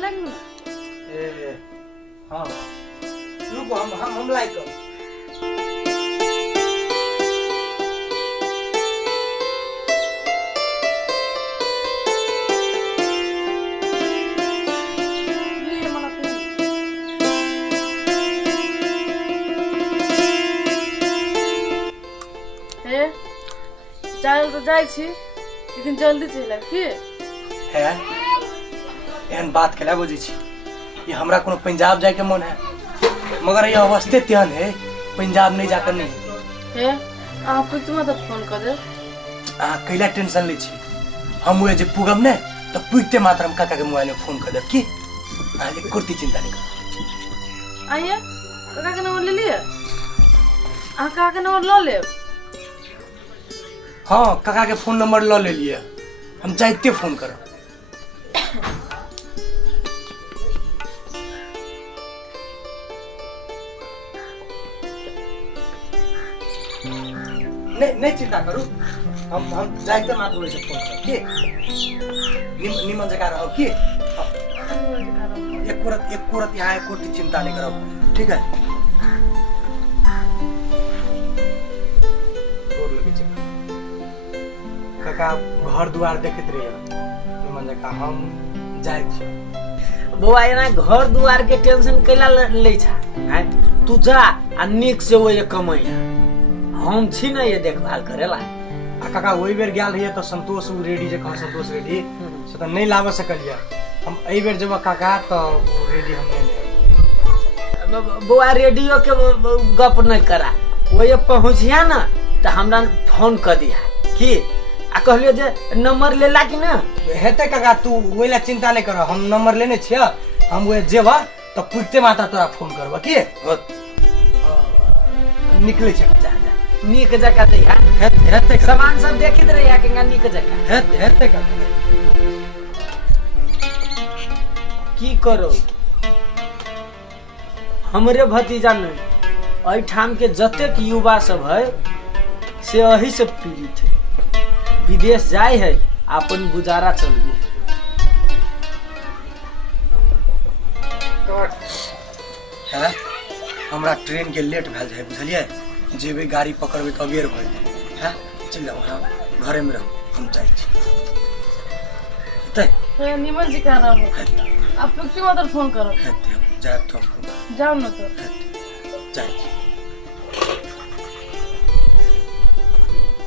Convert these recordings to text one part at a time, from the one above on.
लग ना ए हाँ रुको हम लाइक कर लिए मला पे हे चाल तो जाय छी लेकिन जल्दी चल आब की है एहन बात केला बुझी छी ये हमरा कोनो पंजाब जाए के मन है मगर ये अवस्थे त्यन है पंजाब नहीं जाकर नहीं हे आप तुम तो फोन कर दे कैला टेंशन ले छी हम जे पुगम ने तो पुगते मात्र हम काका के मोबाइल में फोन कर दे की आले कुर्ती चिंता नहीं कर आइए काका के नंबर ले लिए आ काका के नंबर लो ले हाँ काका के फोन नंबर लो ले लिए हम जाते फोन करब नहीं चिंता करू हम जाते मात्र से फोन करब की निमन जगह रहो की एक कुरत यहाँ एक कुर्ती चिंता नहीं करब ठीक है काका घर दुआर देखत रहिए निमन जगह हम जाए छी बौआ एना घर दुआर के टेंशन कैला ले छा हैं तू जा आ निक से वो ये कमाइया हम छी ना ये देखभाल करेला आ काका वही बेर गेल रहिए तो संतोष रेडी जे कह संतोष रेडी से तो नहीं लाव सकलिए हम एई बेर जब काका तो रेडी हम नहीं बौआ रेडियो के गप नहीं करा वो ये पहुंचिया ना तो हमरा फोन कर दिया की आ कहलियो जे नंबर लेला कि ना हेते काका तू ओइला चिंता नहीं कर हम नंबर लेने छिए हम वो जेबा तो पुगते माता तोरा फोन करबा की निकले छ जा जा नीक जगह दैया हेते सामान सब देखित रहिया के नीक जगह हेते काका की करो हमरे भतीजा ने एहि ठाम के जतेक युवा सब है से अही से पीड़ित है विदेश जाए है अपन गुजारा चलबी है हमरा ट्रेन के लेट भेल जाए बुझलिए जेबे गाड़ी पकड़बे तो अबेर भइल है चल जाओ हम घरे में रहो हम जाई छी हेते निमन जी का नाम आप लोग क्यों मत फोन करो हेते हम जाए तो हम जाओ ना तो जाए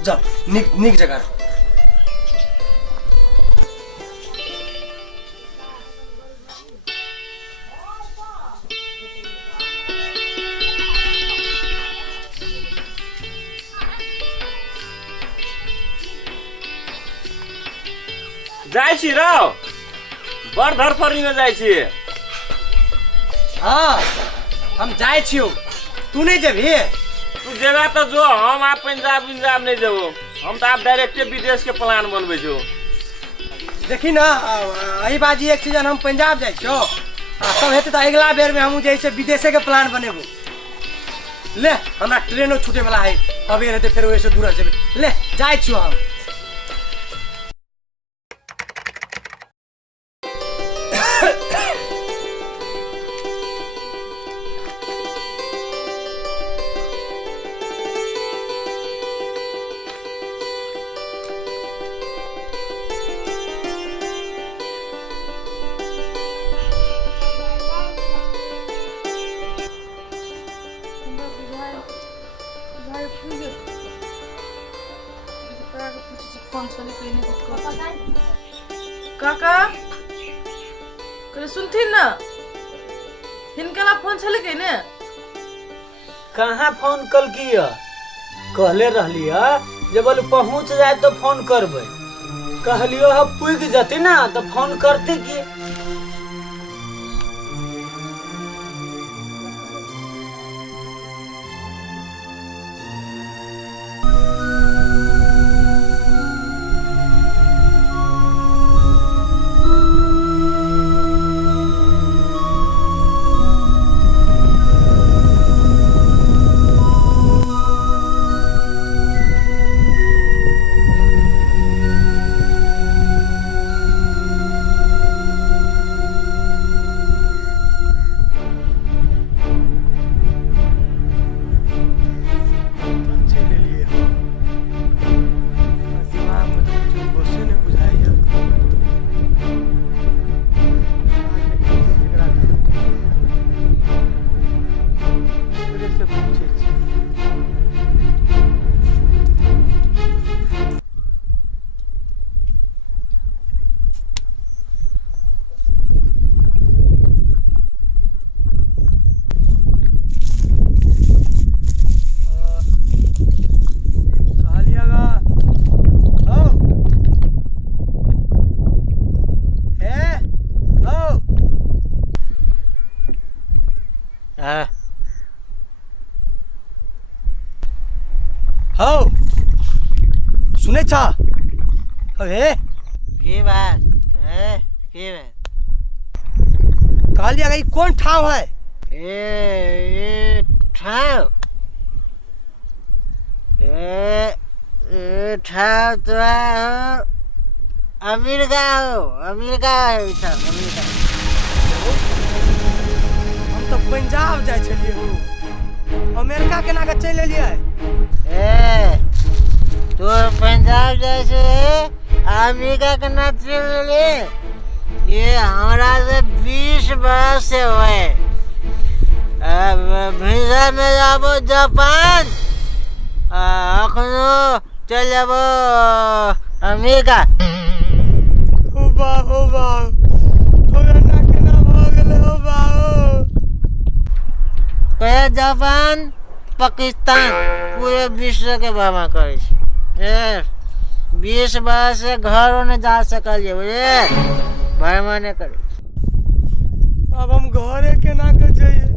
जाओ निक जगह रहो जाइ छी रौ बड़ धरफरी में जाइ छी हाँ हम जाए छियो तू नहीं जेबी तू जेबा तो जो हम आप पंजाब नहीं जेबो हम तो आप डायरेक्टे विदेश के प्लान बनबे छो देखी ना अही बाजी एक सीजन हम पंजाब जाए छियो तब हेते तो अगला बेर में हम जैसे विदेशे के प्लान बनेबो ले हमरा ट्रेनो छूटे वाला है अबे रहते फिर वैसे दूर जेबे ले जाए छियो हम काका करे सुनथिन ना हिनकला फोन छले के ने कहाँ फोन कल किया कहले रहलिया जब बोले पहुंच जाए तो फोन करबे कहलियो हम पुग जती ना तो फोन करते की हो सुने छा अबे की बात है? की बात? कहलिए ई कौन ठाव है? ये ठाव ये ठाव तो है अमेरिका हो, अमेरिका है ई ठाव, अमेरिका। हम तो पंजाब जाए छलिए हो, अमेरिका केना के चल एलिए? ए तू पंजाब जाए से अमेरिका के ना चल ले। ये हमरा से 20 बरस से हुए। अब वीजा में जाबो जापान, अखनो चल जाबो अमेरिका। हो बा हमरा ना केना भ गेले हो बा। कहे जापान पाकिस्तान पूरे विश्व के भ्रमण करे छै। 20 बरस से घरों ने जा सकल je बुझे, भ्रमण नहीं करे। अब हम घरे केना के जाइए?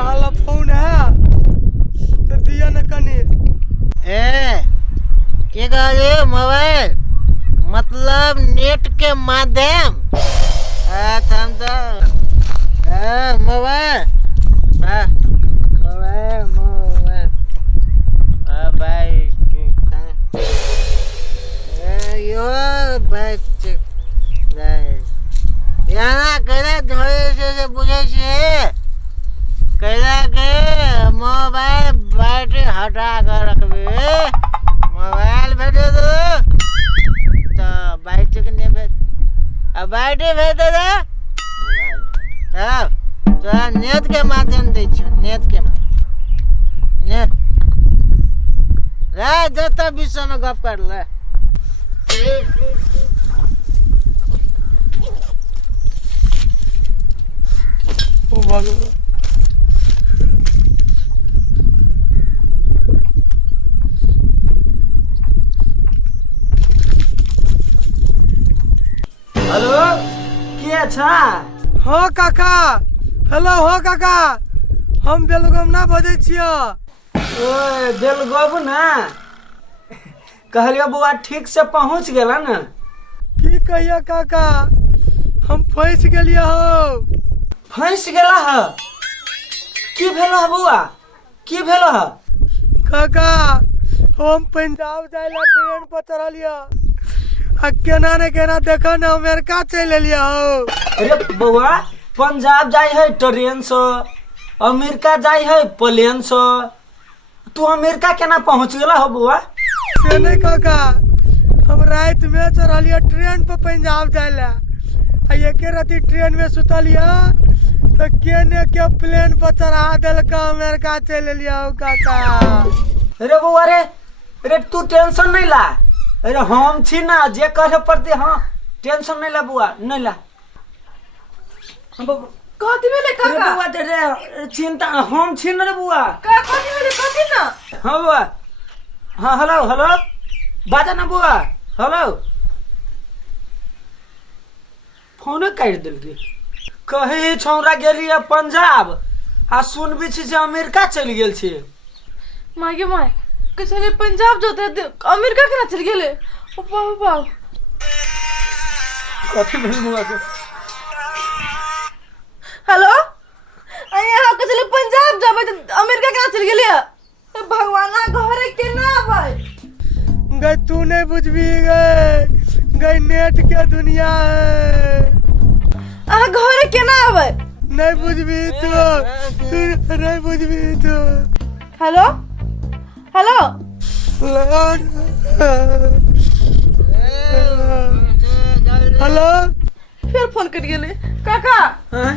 आला फोन है तो दिया न कनी। ए के कहलिए? मोबाइल मतलब नेट के माध्यम। हम तो मोबाइल मोबाइल भाई यो भाई यहाँ करे धोए से बुझे छे कैला के मोबाइल बैटरी हटा कर रखबे। मोबाइल भेजे तो बैटरी के नहीं भेज, अब बैटरी भेज दे तो नेट के माध्यम दे छो, नेट के माध्यम नेट रे जता विषय में गप कर ले। ओ भगवान हेलो के अच्छा? हाँ काका, हेलो हाँ काका, हम बेलगाम ना बजे छियो। ओए बेलगोब ना कहलियो बुआ ठीक से पहुंच गेला ना? की कहिया काका, हम फंस गेलिए हो। फंस गेला है? की भेलो है बुआ, की भेलो है? काका हम पंजाब जाइला ट्रेन पर चढ़लिया, केना ने केना देखो ना अमेरिका चल एलिया हो। अरे बुआ पंजाब जाई है ट्रेन से, अमेरिका जाई है प्लेन से, तू अमेरिका केना पहुंच गेला हो बुआ? से नहीं काका, हम रात में चढ़लिया ट्रेन पर पंजाब जाइला, एके राती ट्रेन में सुतलिया तो केने के प्लेन पर चढ़ा देलका अमेरिका चल एलिया हो काका। अरे बुआ रे तू टेंशन नहीं ला, अरे हम छी ना जे करे पड़ते। हाँ टेंशन नहीं ला बुआ, नहीं ला। कथी भेले अरे काका? बुआ रे चिंता हम छी ना रे बुआ। का कथी भेले कथी ना? हाँ बुआ, हाँ हेलो हेलो बाजा ना बुआ, हेलो। फोन काट दिलके, कही छौरा गेलिए पंजाब आ सुनबी छी जे अमेरिका चल गेल छी। माय गे माय, के चले पंजाब जोते अमेरिका केना चल गेले? ओ बाबा कथी भेल बुआ के? हेलो यहाँ के चले पंजाब जाबे त अमेरिका केना चल गेले? भगवान घरे केना आबै? गई तू नहीं बुझबी गई नेट के दुनिया है। आ घरे केना आबै? नहीं बुझबी तू नहीं बुझबी तू। हेलो हेलो हेलो फिर फोन कट गेले काका। हैं?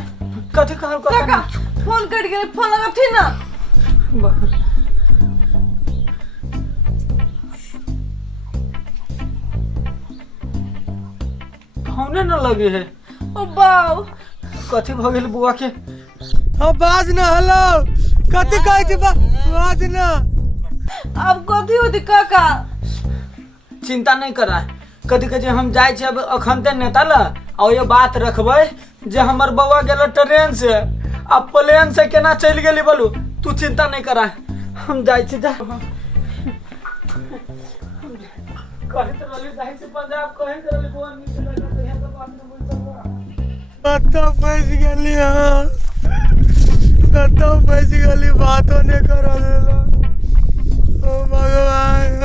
कथी कहल काका फोन कट गेले, फोन लगाथी ना। फोने न लगे है। ओ बाऊ कथी भ गेल बुआ के? हाँ बाज ना, हेलो कथी कहै छी बाज ना। अब कथी होती काका? चिंता नहीं करा, कथी कहे हम जाए छे अब अखनते नेता ला और ये बात रखबे जे हमर बउआ गेल ट्रेन से अब प्लेन से केना चल गेली बोलू। तू चिंता नहीं करा, हम जाइ छी जा कहे तो रहली जाइ छी पंजाब कहे तो रहली कोन नीचे लगा तो यहाँ तो बात न बोल सकवा कतौ फंस गेली हम कतौ फंस गेली बातो नहीं कर ओ भगवान